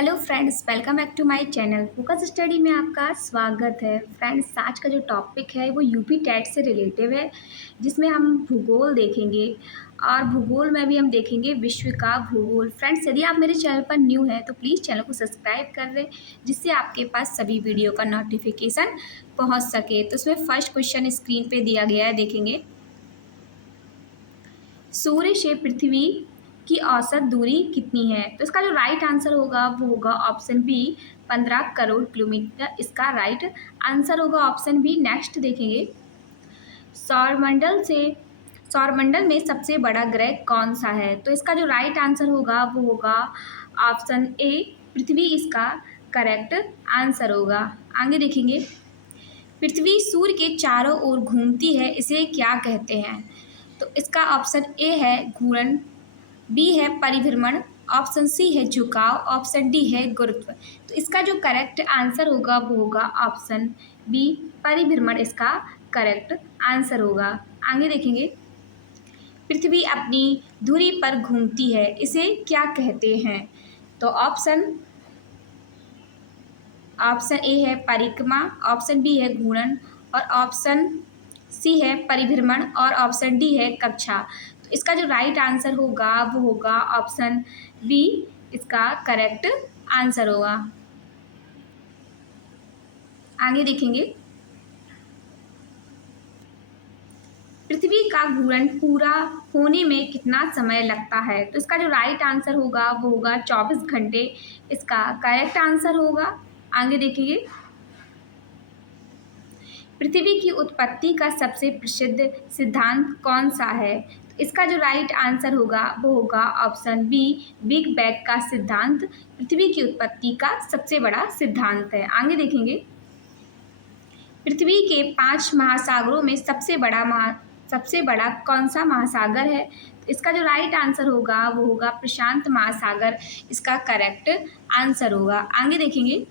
Hello friends, welcome back to my channel focus study में आपका स्वागत है। फ्रेंड्स, आज का जो टॉपिक है वो यूपी टेट से रिलेटिव है, जिसमें हम भूगोल देखेंगे और भूगोल में भी हम देखेंगे विश्व का भूगोल। फ्रेंड्स, यदि आप मेरे चैनल पर न्यू हैं तो प्लीज़ चैनल को सब्सक्राइब कर लें, जिससे आपके पास सभी वीडियो का नोटिफिकेशन पहुँच सके। तो उसमें फर्स्ट क्वेश्चन स्क्रीन पर दिया गया है, देखेंगे। सूर्य से पृथ्वी की औसत दूरी कितनी है? तो इसका जो राइट आंसर होगा वो होगा ऑप्शन बी, 15 करोड़ किलोमीटर इसका राइट आंसर होगा। Option B. नेक्स्ट देखेंगे, सौरमंडल में सबसे बड़ा ग्रह कौन सा है? तो इसका जो राइट आंसर होगा वो होगा ऑप्शन ए, पृथ्वी इसका करेक्ट आंसर होगा। आगे देखेंगे, पृथ्वी सूर्य के चारों ओर घूमती है, इसे क्या कहते हैं? तो इसका ऑप्शन ए है घूर्णन, बी है परिभ्रमण, ऑप्शन सी है झुकाव, ऑप्शन डी है गुरुत्व। तो इसका जो करेक्ट आंसर होगा वो होगा ऑप्शन बी, परिभ्रमण इसका करेक्ट आंसर होगा। आगे देखेंगे, पृथ्वी अपनी धुरी पर घूमती है, इसे क्या कहते हैं? तो ऑप्शन ए है परिक्रमा, ऑप्शन बी है घूर्णन और ऑप्शन सी है परिभ्रमण और ऑप्शन डी है कक्षा। तो इसका जो राइट आंसर होगा वो होगा ऑप्शन बी, इसका करेक्ट आंसर होगा। आगे देखेंगे, पृथ्वी का घूर्णन पूरा होने में कितना समय लगता है? तो इसका जो राइट आंसर होगा वो होगा 24 घंटे इसका करेक्ट आंसर होगा। आगे देखेंगे, पृथ्वी की उत्पत्ति का सबसे प्रसिद्ध सिद्धांत कौन सा है? इसका जो राइट आंसर होगा वो होगा ऑप्शन बी, बिग बैंग का सिद्धांत पृथ्वी की उत्पत्ति का सबसे बड़ा सिद्धांत है। आगे देखेंगे, पृथ्वी के 5 महासागरों में सबसे बड़ा कौन सा महासागर है? इसका जो राइट आंसर होगा वो होगा प्रशांत महासागर इसका करेक्ट आंसर होगा। आगे देखेंगे,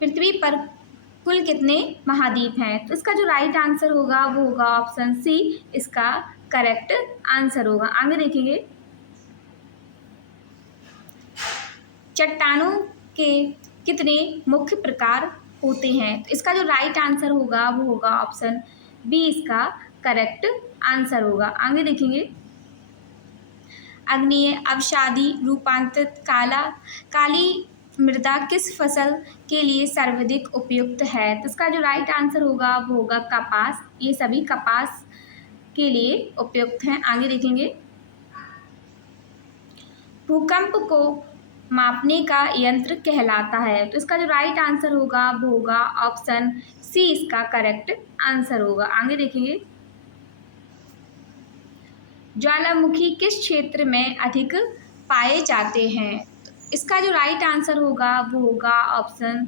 पृथ्वी पर कुल कितने महाद्वीप हैं? तो इसका जो राइट आंसर होगा वो होगा ऑप्शन सी, इसका करेक्ट आंसर होगा। आगे देखेंगे, चट्टानों के कितने मुख्य प्रकार होते हैं? तो इसका जो राइट आंसर होगा वो होगा ऑप्शन बी, इसका करेक्ट आंसर होगा। आगे देखेंगे, अग्नेय, अवसादी, रूपांतरित, काली मृदा किस फसल के लिए सर्वाधिक उपयुक्त है? तो इसका जो राइट आंसर होगा वो होगा कपास, ये सभी कपास के लिए उपयुक्त हैं। आगे देखेंगे, भूकंप को मापने का यंत्र कहलाता है? तो इसका जो राइट आंसर होगा वो होगा ऑप्शन सी, इसका करेक्ट आंसर होगा। आगे देखेंगे, ज्वालामुखी किस क्षेत्र में अधिक पाए जाते हैं? तो इसका जो राइट आंसर होगा वो होगा ऑप्शन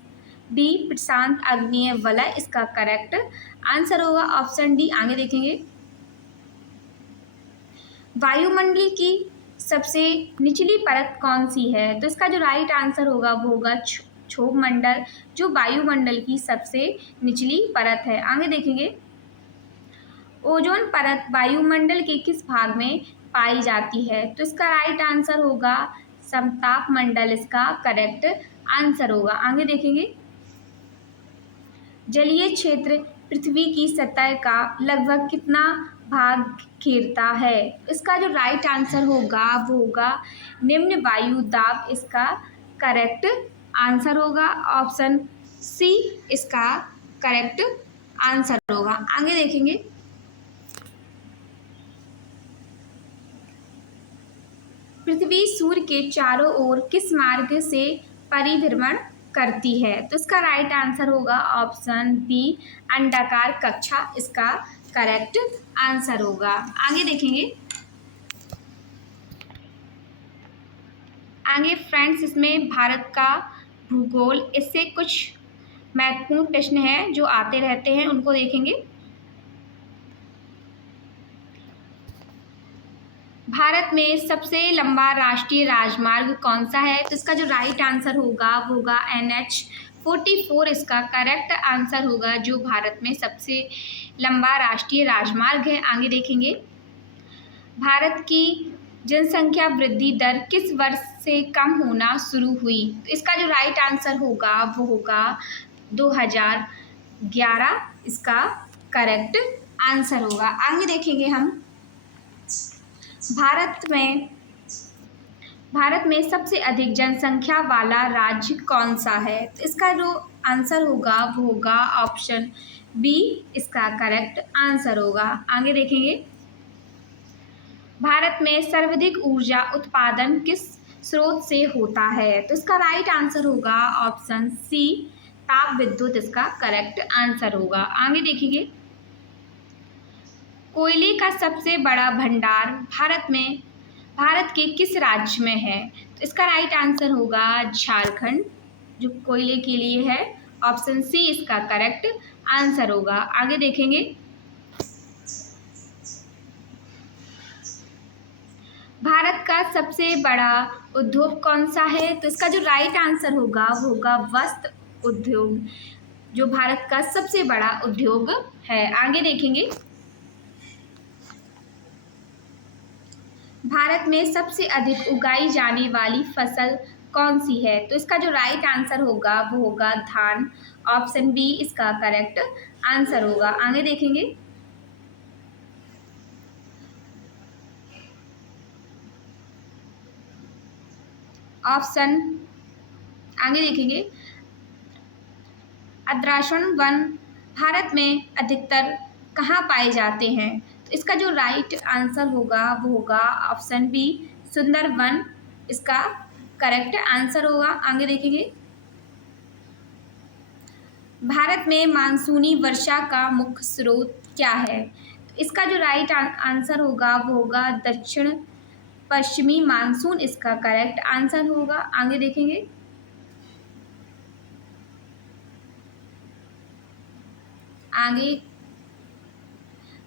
डी, प्रशांत आग्नेय वलय इसका करेक्ट आंसर होगा। Option D. आगे देखेंगे, वायुमंडल की सबसे निचली परत कौन सी है? तो इसका जो राइट आंसर होगा वो होगा क्षोभ मंडल, जो वायुमंडल की सबसे निचली परत है। आगे देखेंगे, ओजोन परत वायुमंडल के किस भाग में पाई जाती है? तो इसका राइट आंसर होगा समताप मंडल इसका करेक्ट आंसर होगा। आगे देखेंगे, जलीय क्षेत्र पृथ्वी की सतह का लगभग कितना भाग घेरता है? इसका जो राइट आंसर होगा वो होगा निम्न वायु दाब इसका करेक्ट आंसर होगा। ऑप्शन सी इसका करेक्ट आंसर होगा। आगे देखेंगे, पृथ्वी सूर्य के चारों ओर किस मार्ग से परिभ्रमण करती है? तो इसका राइट आंसर होगा ऑप्शन बी, अंडाकार कक्षा इसका करेक्ट आंसर होगा। आगे देखेंगे, आगे फ्रेंड्स इसमें भारत का भूगोल, इससे कुछ महत्वपूर्ण प्रश्न हैं जो आते रहते हैं, उनको देखेंगे। भारत में सबसे लंबा राष्ट्रीय राजमार्ग कौन सा है? तो इसका जो राइट आंसर होगा वो होगा NH-44 इसका करेक्ट आंसर होगा, जो भारत में सबसे लंबा राष्ट्रीय राजमार्ग है। आगे देखेंगे, भारत की जनसंख्या वृद्धि दर किस वर्ष से कम होना शुरू हुई? तो इसका जो राइट आंसर होगा वो होगा 2011 इसका करेक्ट आंसर होगा। आगे देखेंगे हम भारत में सबसे अधिक जनसंख्या वाला राज्य कौन सा है? तो इसका जो आंसर होगा वो होगा ऑप्शन बी इसका करेक्ट आंसर होगा। आगे देखेंगे भारत में सर्वाधिक ऊर्जा उत्पादन किस स्रोत से होता है? तो इसका राइट आंसर होगा ऑप्शन सी ताप विद्युत इसका करेक्ट आंसर होगा। आगे देखेंगे कोयले का सबसे बड़ा भंडार भारत के किस राज्य में है? तो इसका राइट आंसर होगा झारखंड जो कोयले के लिए है। ऑप्शन सी इसका करेक्ट आंसर होगा। आगे देखेंगे भारत का सबसे बड़ा उद्योग कौन सा है? तो इसका जो राइट आंसर होगा वो होगा वस्त्र उद्योग जो भारत का सबसे बड़ा उद्योग है। आगे देखेंगे भारत में सबसे अधिक उगाई जाने वाली फसल कौन सी है? तो इसका जो राइट आंसर होगा वो होगा धान। ऑप्शन बी इसका करेक्ट आंसर होगा। आगे देखेंगे आद्रासन वन भारत में अधिकतर कहाँ पाए जाते हैं? तो इसका जो राइट आंसर होगा वो होगा ऑप्शन बी सुंदरवन इसका करेक्ट आंसर होगा। आगे देखेंगे भारत में मानसूनी वर्षा का मुख्य स्रोत क्या है? तो इसका जो राइट आंसर होगा वो होगा दक्षिण पश्चिमी मानसून इसका करेक्ट आंसर होगा। आगे देखेंगे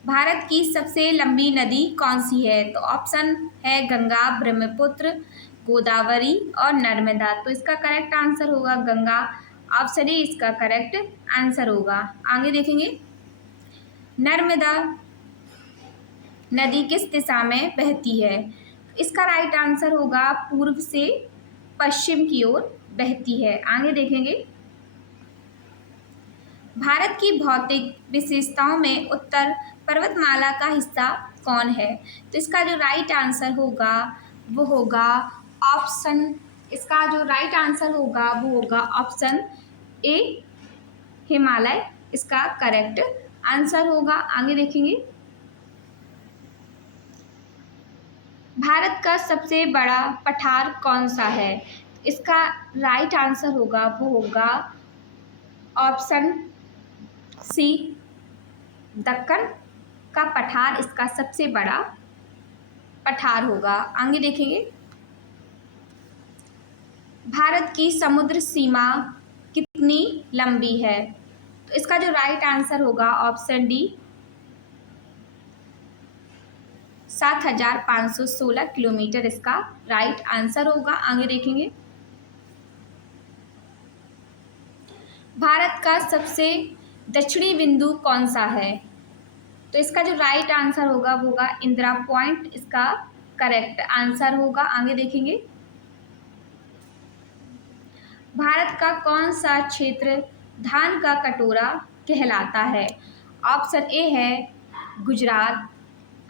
भारत की सबसे लंबी नदी कौन सी है? तो ऑप्शन है गंगा, ब्रह्मपुत्र, गोदावरी और नर्मदा। तो इसका करेक्ट आंसर होगा गंगा। ऑप्शन ए इसका करेक्ट आंसर होगा। आगे देखेंगे नर्मदा नदी किस दिशा में बहती है? इसका राइट आंसर होगा पूर्व से पश्चिम की ओर बहती है। आगे देखेंगे भारत की भौतिक विशेषताओं में उत्तर पर्वतमाला का हिस्सा कौन है? तो इसका जो राइट आंसर होगा वो होगा ऑप्शन ए हिमालय इसका करेक्ट आंसर होगा। आगे देखेंगे भारत का सबसे बड़ा पठार कौन सा है? इसका राइट आंसर होगा वो होगा ऑप्शन सी दक्कन का पठार इसका सबसे बड़ा पठार होगा। आगे देखेंगे भारत की समुद्र सीमा कितनी लंबी है? तो इसका जो राइट आंसर होगा ऑप्शन डी 7,516 किलोमीटर इसका राइट आंसर होगा। आगे देखेंगे भारत का सबसे दक्षिणी बिंदु कौन सा है? तो इसका जो राइट आंसर होगा वो होगा इंदिरा पॉइंट इसका करेक्ट आंसर होगा। आगे देखेंगे भारत का कौन सा क्षेत्र धान का कटोरा कहलाता है? ऑप्शन ए है गुजरात,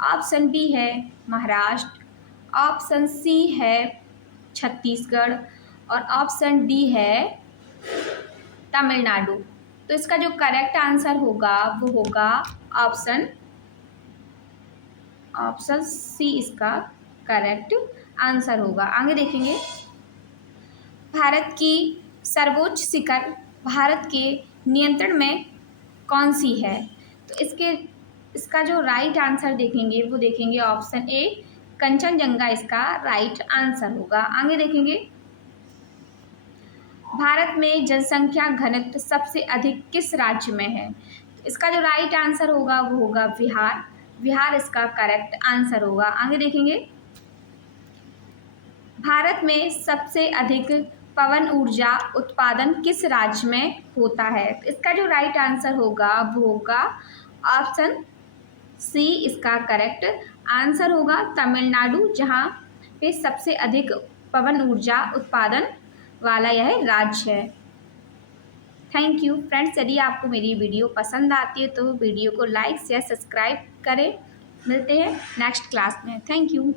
ऑप्शन बी है महाराष्ट्र, ऑप्शन सी है छत्तीसगढ़ और ऑप्शन डी है तमिलनाडु। तो इसका जो करेक्ट आंसर होगा वो होगा ऑप्शन सी इसका करेक्ट आंसर होगा। आगे देखेंगे भारत की सर्वोच्च शिखर भारत के नियंत्रण में कौन सी है? तो इसका जो राइट आंसर देखेंगे ऑप्शन ए कंचनजंगा इसका राइट आंसर होगा। आगे देखेंगे भारत में जनसंख्या घनत्व सबसे अधिक किस राज्य में है? इसका जो राइट आंसर होगा वो होगा बिहार इसका करेक्ट आंसर होगा। आगे देखेंगे भारत में सबसे अधिक पवन ऊर्जा उत्पादन किस राज्य में होता है? तो इसका जो राइट आंसर होगा वो होगा ऑप्शन सी इसका करेक्ट आंसर होगा तमिलनाडु, जहाँ पे सबसे अधिक पवन ऊर्जा उत्पादन वाला यह राज्य है। Thank you friends. यदि आपको मेरी वीडियो पसंद आती है तो वीडियो को लाइक शेयर सब्सक्राइब करें। मिलते हैं नेक्स्ट क्लास में। Thank you.